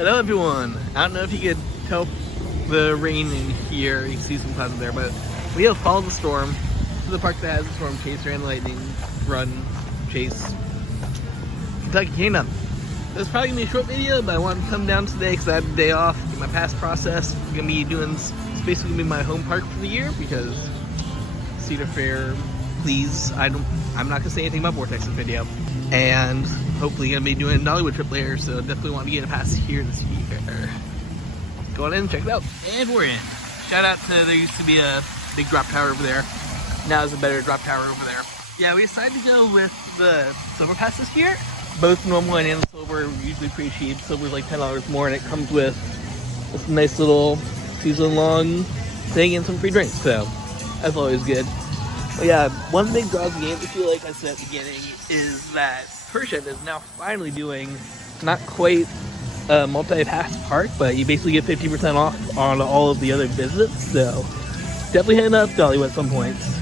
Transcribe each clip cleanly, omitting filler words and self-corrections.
Hello everyone. I don't know if you could tell the rain in here. You can see some clouds there, but we have followed the storm to the park that has the storm chaser and lightning run chase Kentucky Kingdom. This is probably gonna be a short video, but I wanted to come down today because I have a day off. Get my past process. I'm gonna be doing. It's basically gonna be my home park for the year because Cedar Fair. Please, I'm not gonna say anything about Vortex in the video, and hopefully gonna be doing a Dollywood trip later. So definitely want to get a pass here this year. Go on in and check it out. And we're in. Shout out to, there used to be a big drop tower over there. Now there's a better drop tower over there. Yeah, we decided to go with the silver pass this year. Both normal and silver are usually pretty cheap. Silver's like $10 more, and it comes with this nice little season-long thing and some free drinks. So that's always good. But yeah, one big draw of the game, I feel like I said at the beginning, is that Persia is now finally doing not quite a multi-pass park, but you basically get 50% off on all of the other visits. So definitely heading up Dollywood at some points.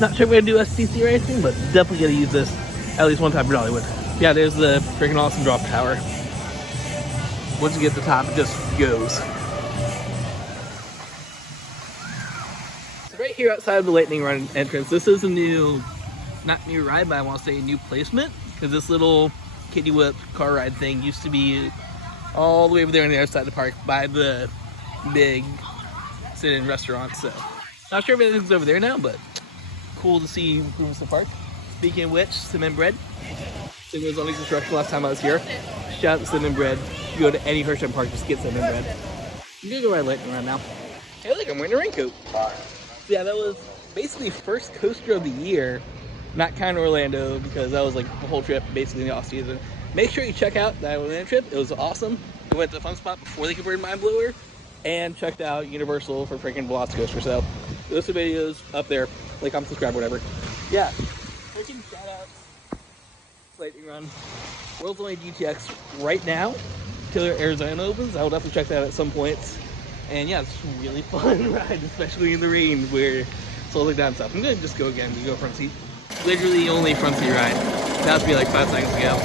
Not sure if we're gonna do STC or anything, but definitely gonna use this at least one time for Dollywood. Yeah, there's the freaking awesome drop tower. Once you get to the top, it just goes. So right here outside of the lightning run entrance, this is a new, not new ride, but I want to say new placement, because this little kiddie whip car ride thing used to be all the way over there on the other side of the park by the big sit-in restaurant. So not sure if anything's over there now, but cool to see improvements to the park. Speaking of which, cinnamon bread. It was only construction last time I was here. Shout out to cinnamon bread. If you go to any Hershey park, just get cinnamon bread. I'm gonna go ride lightning right now. Hey look, I'm wearing a raincoat. So yeah, that was basically first coaster of the year. Not counting Orlando, because that was like the whole trip basically in the off season. Make sure you check out that Orlando trip. It was awesome. We went to the fun spot before they converted Mind Blower, and checked out Universal for freaking Velocicoaster. So those two videos up there. Like, comment, subscribe, whatever. Yeah, freaking shout out lightning run. World's only GTX right now till Arizona opens. I will definitely check that at some points. And yeah, it's a really fun ride, especially in the rain where it's all like that and stuff. I'm gonna just go again. We go front seat. Literally only front seat ride. That was me like 5 seconds ago.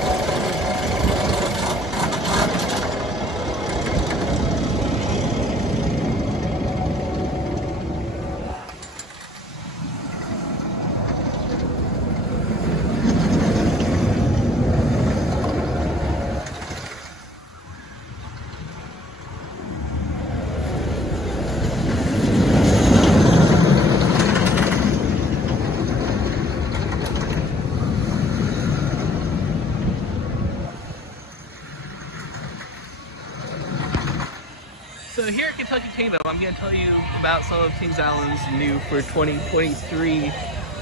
So here at Kentucky Kingdom, I'm going to tell you about some of Kings Island's new for 2023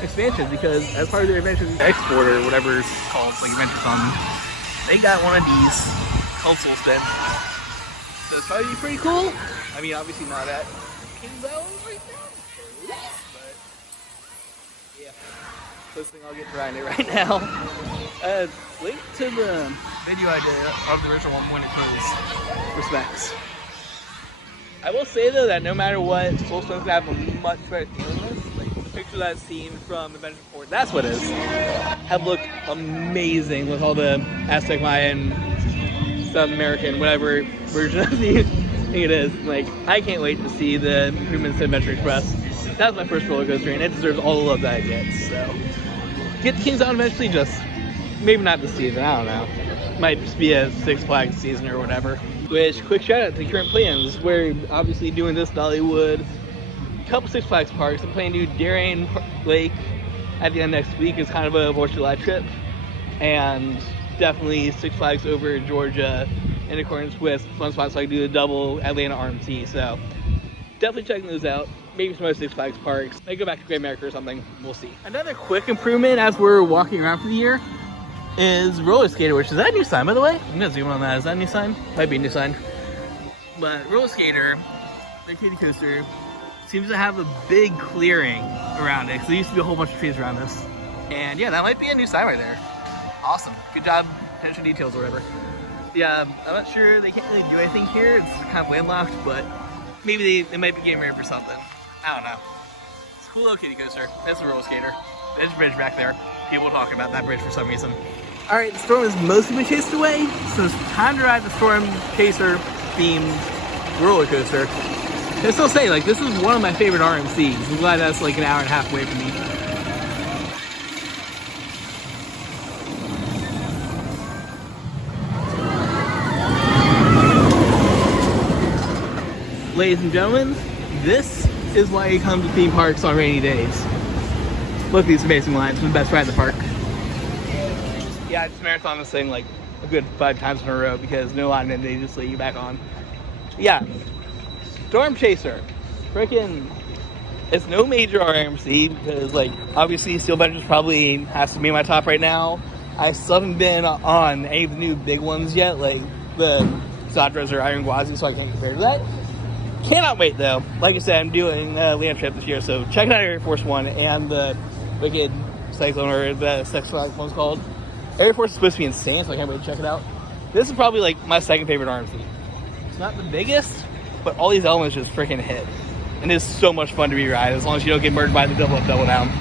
expansions, because as part of their Adventures Export or whatever it's called, like Adventure Fund, they got one of these called Soul Spin. So it's probably pretty cool. I mean, obviously not at Kings Island right now, but yeah, this thing I'll get to riding it right now. Link to the video I did of the original one when it closed. Respects. I will say though that no matter what, Soul Spin's gonna have a much better feeling than this. Like the pictures I've seen from Adventure Report, that's what it is, have looked amazing with all the Aztec, Mayan, South American, whatever version of the thing it is. Like, I can't wait to see the improvements to Adventure Express. That was my first roller coaster, and it deserves all the love that it gets. So get to Kings Island eventually, just maybe not this season, I don't know. Might just be a Six Flags season or whatever. Which, quick shout out to current plans. We're obviously doing this Dollywood, a couple Six Flags parks. I'm planning to do Darien Lake at the end of next week as kind of a 4th of July trip, and definitely Six Flags over Georgia in accordance with fun spots, so I can do a double Atlanta RMT. So definitely checking those out. Maybe some other Six Flags parks. Maybe go back to Great America or something. We'll see. Another quick improvement as we're walking around for the year is Roller Skater, which is that a new sign, by the way? I'm gonna zoom in on that. Is that a new sign? Might be a new sign. But Roller Skater, the kiddie coaster, seems to have a big clearing around it, because there used to be a whole bunch of trees around this. And yeah, that might be a new sign right there. Awesome. Good job, attention to details or whatever. Yeah, I'm not sure. They can't really do anything here. It's kind of landlocked, but maybe they might be getting ready for something. I don't know. It's a cool little kiddie coaster. That's a Roller Skater. There's a bridge back there. People talking about that bridge for some reason. Alright, the storm has mostly been chased away, so it's time to ride the Storm Chaser themed roller coaster. I still say, like, this is one of my favorite RMCs. I'm glad that's like an hour and a half away from me. Ladies and gentlemen, this is why you come to theme parks on rainy days. Look at these amazing lines. It's the best ride in the park. Yeah, I just marathon this thing like a good 5 times in a row because no line and they just let you back on. Yeah, Storm Chaser. Frickin', it's no major RMC because, like, obviously Steel Avengers probably has to be my top right now. I still haven't been on any of the new big ones yet, like the Zadras or Iron Gwazi, so I can't compare to that. Cannot wait though. Like I said, I'm doing land trip this year, so check out Air Force One and the Wicked Cyclone, or the Cyclone one's called. Air Force is supposed to be insane, so I can't wait to check it out. This is probably like my second favorite RMC. It's not the biggest, but all these elements just freaking hit. And it's so much fun to re-ride as long as you don't get murdered by the double up, double down.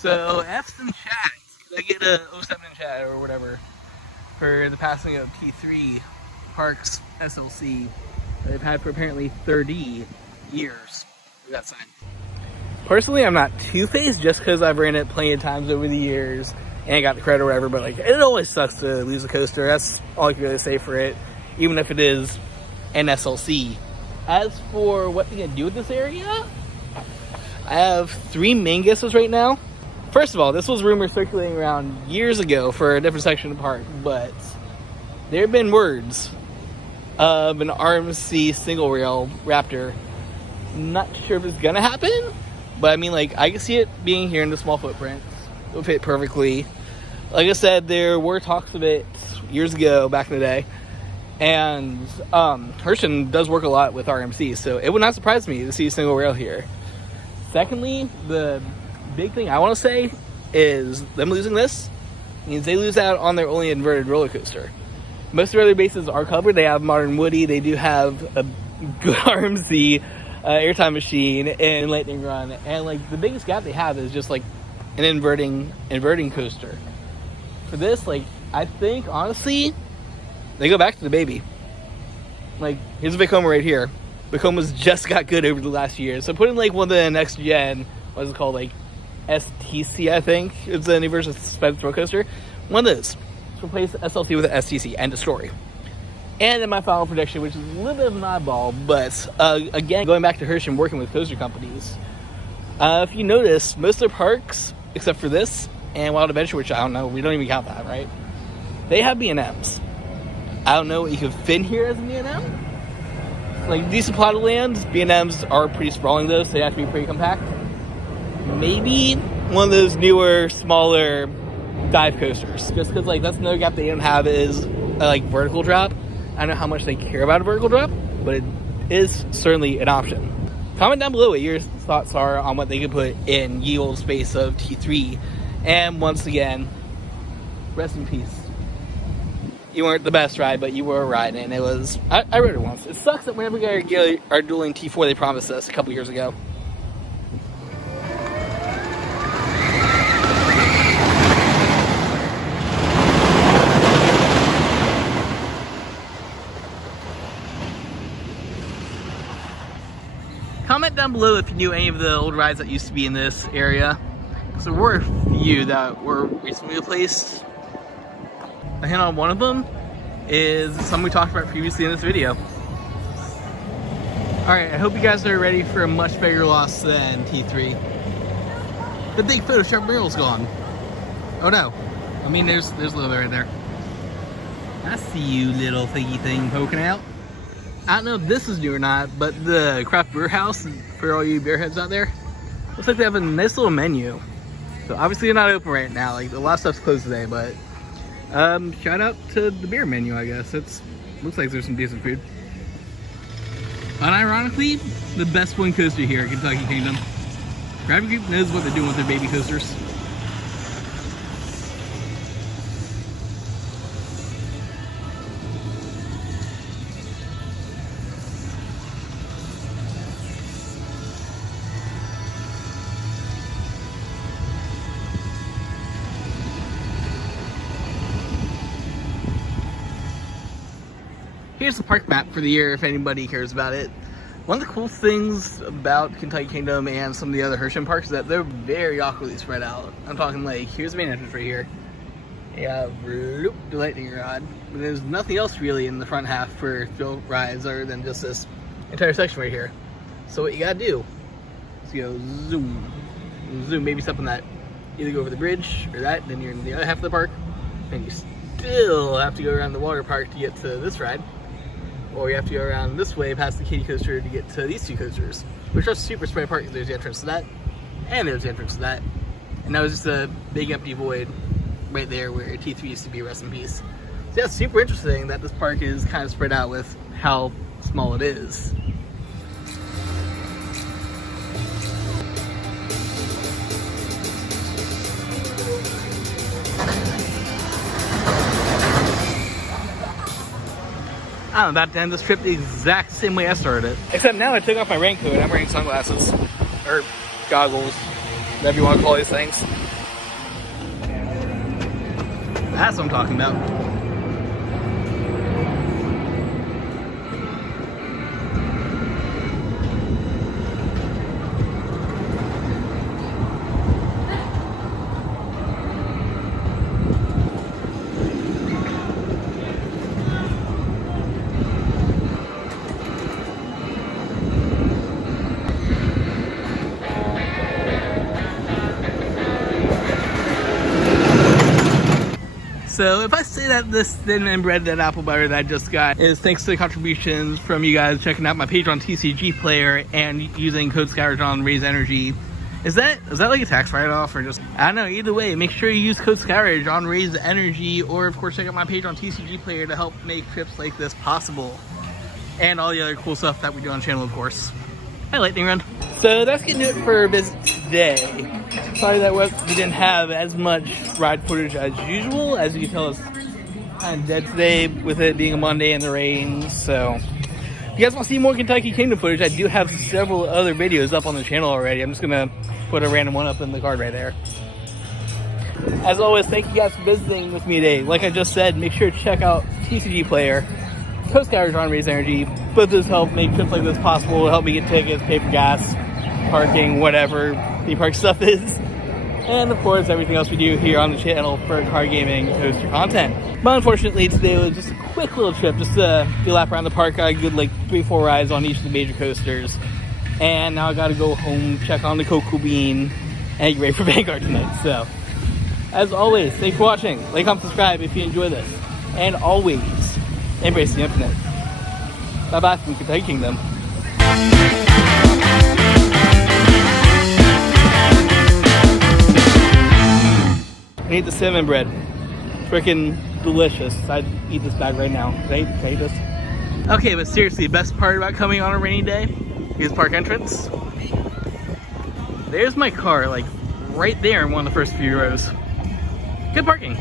So, F's in chat. Could I get a 07 in chat or whatever for the passing of P3 Parks SLC that they've had for apparently 30 years. That sign. Personally, I'm not two-faced just because I've ran it plenty of times over the years and got the credit or whatever, but like, it always sucks to lose a coaster. That's all I can really say for it, even if it is an SLC. As for what they can do with this area, I have 3 main guesses right now. First of all, this was rumors circulating around years ago for a different section of the park, but there have been words of an RMC single rail Raptor. Not sure if it's gonna happen, but I mean, like, I can see it being here in the small footprint. It would fit perfectly. Like I said, there were talks of it years ago, back in the day, and Herschend does work a lot with RMC, so it would not surprise me to see a single rail here. Secondly, the big thing I want to say is them losing this means they lose out on their only inverted roller coaster. Most of their other bases are covered. They have Modern Woody, they do have a good RMC, Airtime Machine, and Lightning Run, and like the biggest gap they have is just like an inverting coaster. For this, like, I think honestly they go back to the baby. Like, here's a Vekoma right here. Vekoma's just got good over the last year, so put in like one of the next gen, what is it called, like STC, I think it's the new version of the suspended throw coaster. One of those. Let's replace SLC with an STC. End of story. And then my final prediction, which is a little bit of an oddball, but again, going back to Herschend working with coaster companies, if you notice, most of their parks, except for this and Wild Adventure, which I don't know, we don't even count that, right? They have B&Ms. I don't know what you could fit in here as a B&M. Like, decent plot of land, B&Ms are pretty sprawling though, so they have to be pretty compact. Maybe one of those newer, smaller dive coasters. Just because, like, that's another gap they don't have is, like, vertical drop. I don't know how much they care about a vertical drop, but it is certainly an option. Comment down below what your thoughts are on what they could put in ye olde space of T3. And once again, rest in peace. You weren't the best ride, but you were a ride, and it was... I rode it once. It sucks that whenever we get our dueling T4 they promised us a couple years ago. Comment down below if you knew any of the old rides that used to be in this area. Because there were a few that were recently replaced. A hint on one of them is something we talked about previously in this video. Alright, I hope you guys are ready for a much bigger loss than T3. The big Photoshop mural's gone. Oh no. I mean, there's a little bit right there. I see you, little figgy thing poking out. I don't know if this is new or not, but the craft brew house, for all you beer heads out there, looks like they have a nice little menu. So obviously they're not open right now, like a lot of stuff's closed today, but shout out to the beer menu, I guess. Looks like there's some decent food. Unironically, the best one coaster here at Kentucky Kingdom. Gravity Group knows what they're doing with their baby coasters. Here's the park map for the year if anybody cares about it. One of the cool things about Kentucky Kingdom and some of the other Hershey parks is that they're very awkwardly spread out. I'm talking like, here's the main entrance right here. Yeah, the lightning rod. But there's nothing else really in the front half for thrill rides other than just this entire section right here. So what you gotta do is you go zoom, maybe step on that. Either go over the bridge or that, then you're in the other half of the park. And you still have to go around the water park to get to this ride. Or you have to go around this way past the kiddie coaster to get to these two coasters, which are super spread apart because there's the entrance to that, and there's the entrance to that. And that was just a big empty void right there where T3 used to be, rest in peace. So yeah, it's super interesting that this park is kind of spread out with how small it is. I'm about to end this trip the exact same way I started it. Except now I took off my raincoat and I'm wearing sunglasses. Or goggles, whatever you want to call these things. That's what I'm talking about. So if I say that this thin and bread that apple butter that I just got is thanks to the contributions from you guys checking out my page on TCG Player and using code Scourge on Raise Energy, is that like a tax write-off or just, I don't know, either way, make sure you use code Scourge on Raise Energy, or of course check out my page on TCG Player to help make trips like this possible. And all the other cool stuff that we do on the channel, of course. Hi, Lightning Run. So that's getting it for visit today. Sorry that we didn't have as much ride footage as usual. As you can tell, it's kind of dead today with it being a Monday and the rain. So if you guys want to see more Kentucky Kingdom footage, I do have several other videos up on the channel already. I'm just going to put a random one up in the card right there. As always, thank you guys for visiting with me today. Like I just said, make sure to check out TCG Player, Coast Scourge on Raise Energy. Both those help make trips like this possible, help me get tickets, pay for gas, parking, whatever the park stuff is. And of course, everything else we do here on the channel for card gaming coaster content. But unfortunately, today was just a quick little trip, just to do a lap around the park. I got good like 3-4 rides on each of the major coasters. And now I gotta go home, check on the Cocoa Bean, and get ready for Vanguard tonight. So, as always, thanks for watching. Like, comment, subscribe if you enjoy this. And always, embrace the infinite. Bye-bye from Kentucky Kingdom. I need the cinnamon bread. Freaking delicious. I'd eat this bag right now. Can I eat this? Okay, but seriously, the best part about coming on a rainy day is park entrance. There's my car, like right there in one of the first few rows. Good parking.